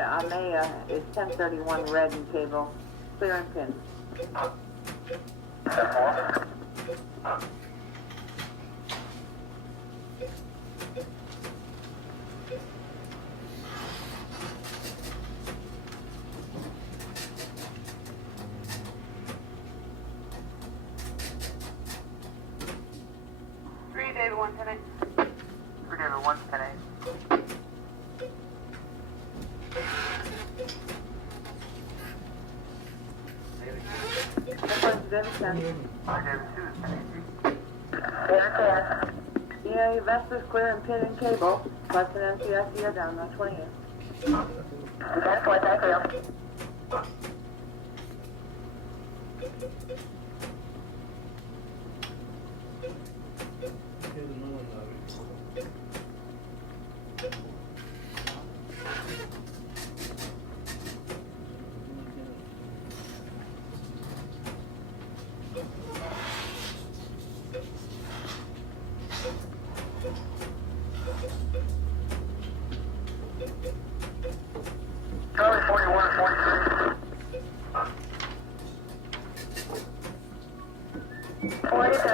Amaya is 1031 red and cable. Clear and pin. David 110A. 3 David 110A. Yeah, Vesper's clear and pin and cable. Plus an NCIC are down on 20th. That's what I feel. Charlie 41, 43. 43.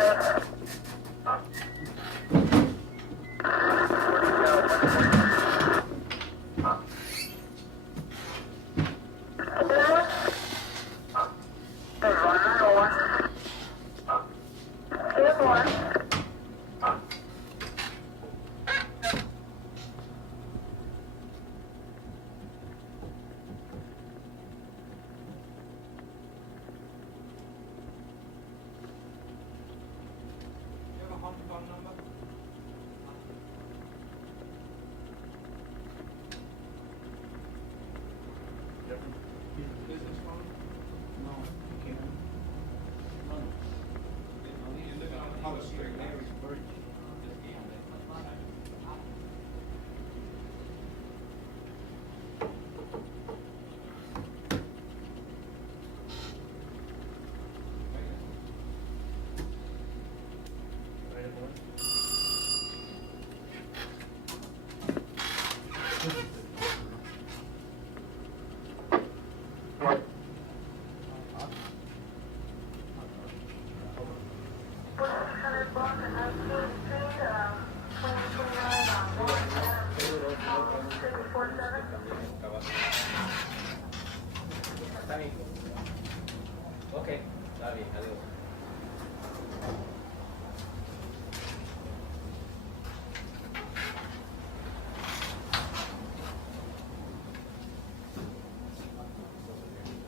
Okay, está bien, adiós.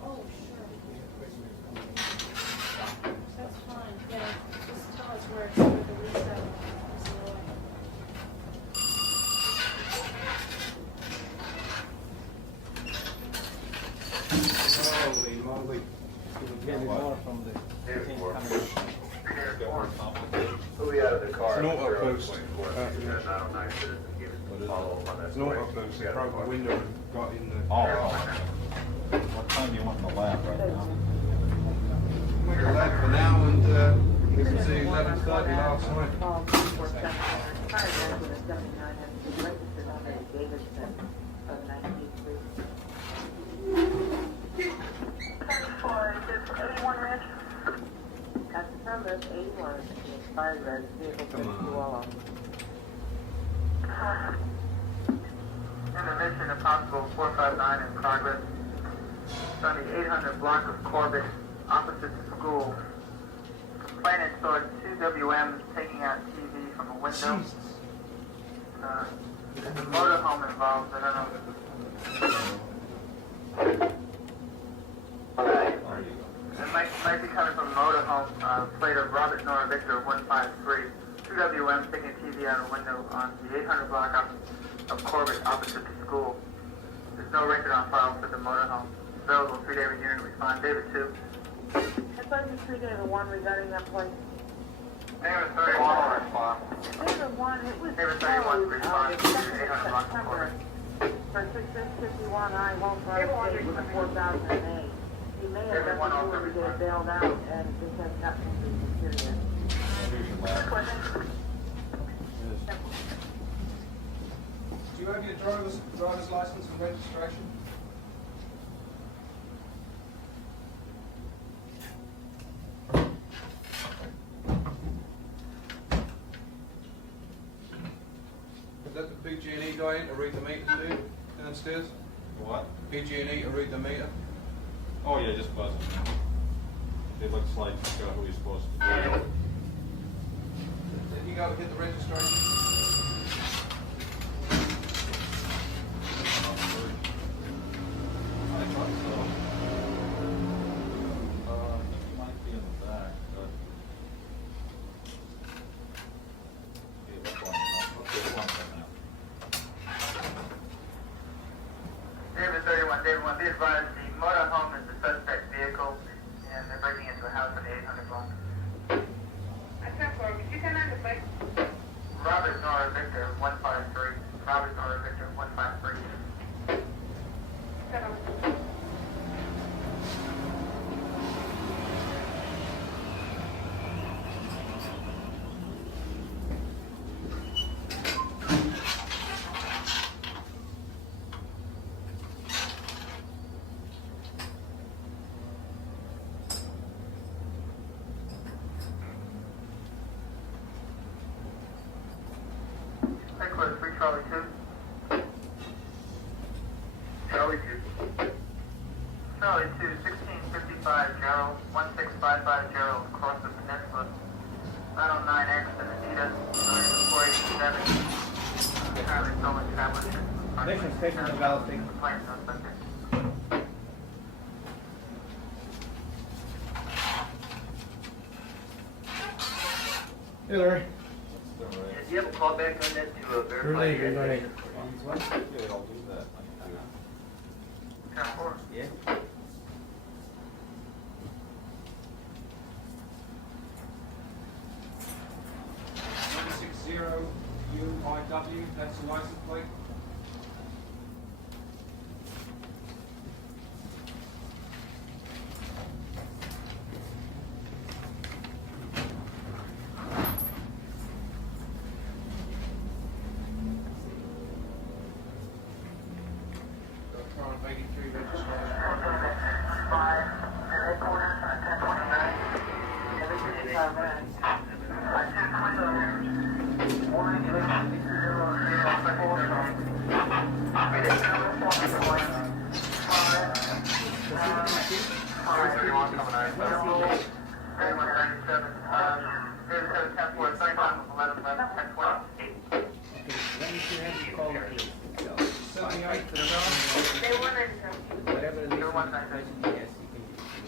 Oh, sure. That's fine, yeah, just tell us where the reset is low. Holy moly. Getting more from the thing coming. Who we out of the car? It's not up close. It's Not up close, they broke the window and got in the... What time do you want in the lab right now? We're late for now and we can see 11:30 last night. Call 247. Fire engine is 79 and is registered under Davidson of 93. 34, is this 81 Ridge? At the number is 81, the expired red vehicle Come on. 52 all Intermission of possible 459 in progress. It's on the 800 block of Corbett, opposite the school. Complainant saw 2 WMs taking out TV from a window. Jesus. There's a motorhome involved, I don't know. It might be coming from a motorhome, plate of Robert Nora Victor 153. 2 WMs taking a TV out of a window on the 800 block of Corbett, opposite the school. There's no record on file for the motorhome. Available 3 David unit to respond. David 2. Headline 3 David 1 regarding that place. David 31 will respond. David 1, it was David 31 closed responds the to 2nd 800 of block of September Corbett. for 6651 I Home Drive State with a 4008. He may have David 1 been also able to get responds. bailed out and this has nothing to do with it. Here's your lab. Yes. you have your driver's license and registration? Is that the PG&E guy in to read the meter to you downstairs? What? PG&E to read the meter? Oh, yeah, just buzz it. It looks like who you're supposed to be. Did you go to get the registration? I thought so. It might be in the back, but. Okay, that's one. Okay, one for now. David 31, David 1, be advised the motorhome is the suspect vehicle, and they're breaking into a house on the 800 block. Could you come on the bike? Robert Nora Victor 153. Robert Nora Victor 153. Headquarters 3 Charlie 2. Charlie 2. Charlie 2, 1655 Gerald, 16550 Gerald, across the peninsula. 909X and Anita, 487. Apparently someone established. Station developing. Complaint suspect. Hey, Larry. That's the right. Do you have a callback on that to verify? Related, right. Yeah, I'll do that. 10-4. Yeah. UIW, that's the license plate. Electronic 83 registration. 5, headquarters, 1029. Everything is on that. Let me see how you call it, please. 78 to the door. They wanted to. Whatever the least information he has, you can give it to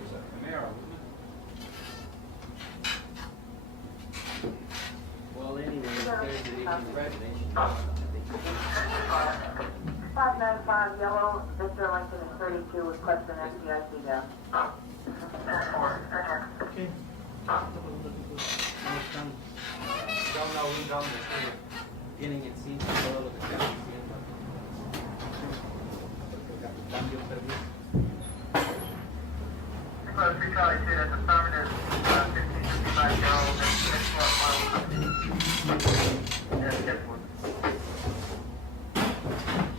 Was that Camaro, wasn't it? Well, anyway, if there's any residential. 595 yellow, Victor Lincoln is 32 with question SDIC down. Okay. Don't know who's on the tree. Tienen el sitio todo lo que están diciendo. Cambio permiso. Close 3 Charlie 2, that's affirmative, 1555 Gerald, that's headquarters.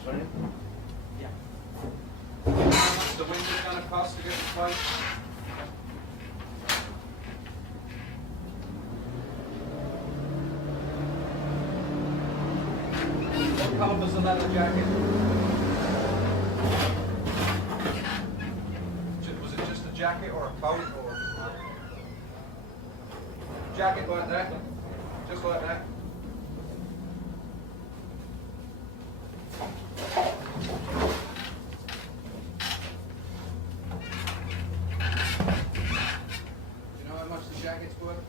Sorry? Yeah. How much the window's gonna cost to get the plate? What color was the leather jacket? Was it just a jacket or a coat or? Jacket like that, just like that. Do you know how much the jacket's worth?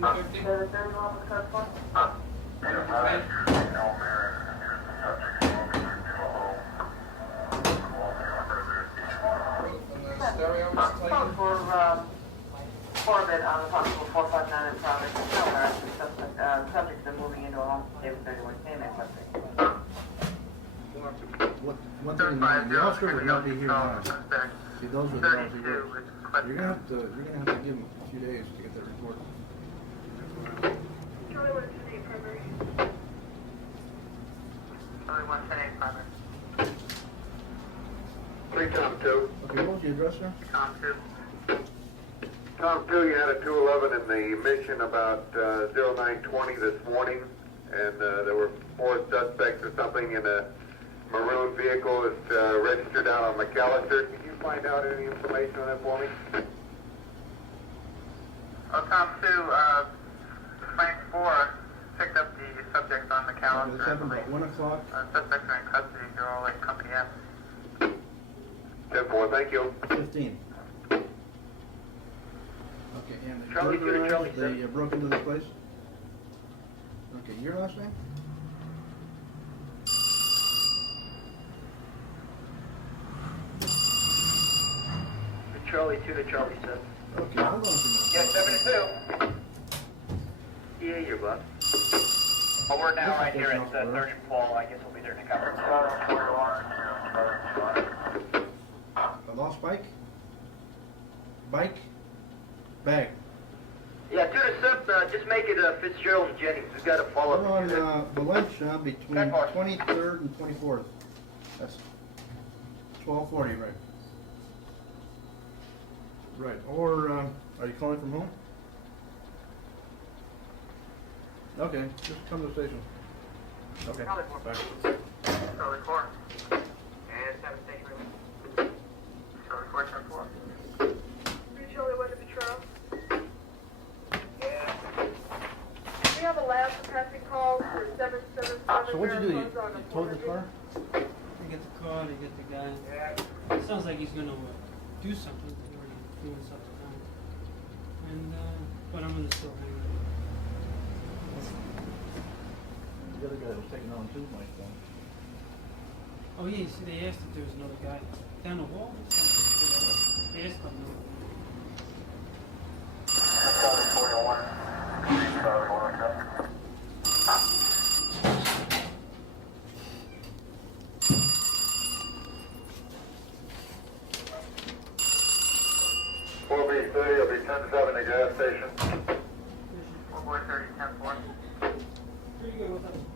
$150? The third one was code for? And the stereo was Code taken? for Corbett on the possible 459 in progress. No, subjects are moving in one thing, the officer would not be here now. Suspect See, those are the ones he 32 worked. is You're gonna have to give him a few days to get that report. Charlie, what is your name, primary? Charlie 110 primary. 3 Tom 2. Okay, what was the address, sir? Tom 2. Tom 2, you had a 211 in the mission about 0920 this morning, and there were 4 suspects or something in a maroon vehicle that's registered out on McAllister. Can you find out any information on that for me? Oh, Tom 2, Frank 4 picked up the subjects on the This calendar. happened about 1 o'clock. Suspects are in custody. They're all in company F. 10-4, thank you. 15. Okay, and the Charlie, burglars, Charlie, they broke into the place? Okay, your last name? Charlie 2 to Charlie 7. Okay, hold on for a minute. Yeah, 7 2. Yeah, you're bud. Well, we're now right This here is at taking off, 3rd and Paul. I guess we'll be there in a couple. A lost bike? Bike? Bag. Yeah, 2 to 7, just make it Fitzgerald and Jennings. We've got to follow We're on Valencia between 23rd and 24th. That's 1240, right? Right, or are you calling from home? Okay, just come to the station. Okay. Charlie 4. Bye. Charlie 4. And 7 station room. Charlie 4, 10 4. 3 Charlie, what is the trial? Yeah. We have a last passing call for 777. So what'd you do? You towed the car? They get the car, they get the guy. It sounds like he's gonna do something, or he's doing something. And, but I'm gonna still hang out. The other guy was taking on too, Mike. Oh, yeah, you see, they asked if there was another guy down the wall. They asked him. Charlie 4 to 1. Charlie 1 okay. $4B30 will be 10-7 at the gas station. 4 boy 30, 10 4. Here you go with us.